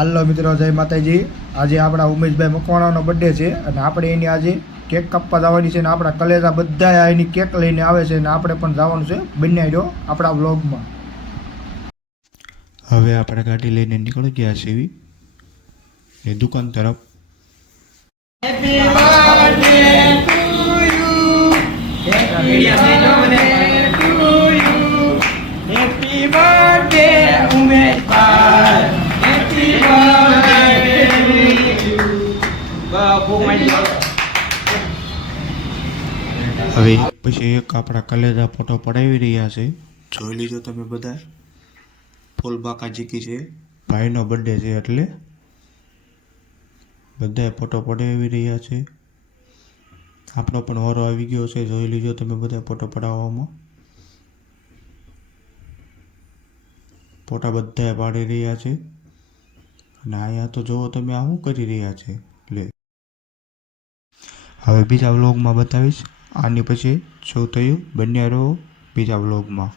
હાલો મિત્રો, જય માતાજી। આજે આપણા ઉમેશભાઈ મકવાણાનો બર્થડે છે અને આપણે એની આજે કેક કાપવા જવાની છે ને આપણા કલેજા બધા એની કેક લઈને આવે છે ને આપણે પણ જવાનું છે બનાવી દો આપણા વ્લોગમાં। હવે આપણે ગાડી લઈને નીકળી ગયા છીએ એ દુકાન તરફ। Happy birthday to you, happy birthday to you, happy birthday Umeshbhai, happy birthday to you. હવે પછી એક આપણા કલેજા ફોટો પડાવી રહ્યા છે, જોઈ લીધો તમે બધા। ફૂલ બાકા જીકી છે, ભાઈનો બર્થડે છે એટલે બધાએ ફોટો પડાવી રહ્યા છે। આપણો પણ વારો આવી ગયો છે, જોઈ લીધો તમે બધા ફોટો પડાવવામાં। ફોટા બધાએ પાડી રહ્યા છે અને અહીંયા તો જુઓ તમે આ શું કરી રહ્યા છે। લે હવે બીજા વ્લોગમાં બતાવીશ આની પછી શું થયું, બન્યા રહો બીજા વ્લોગમાં।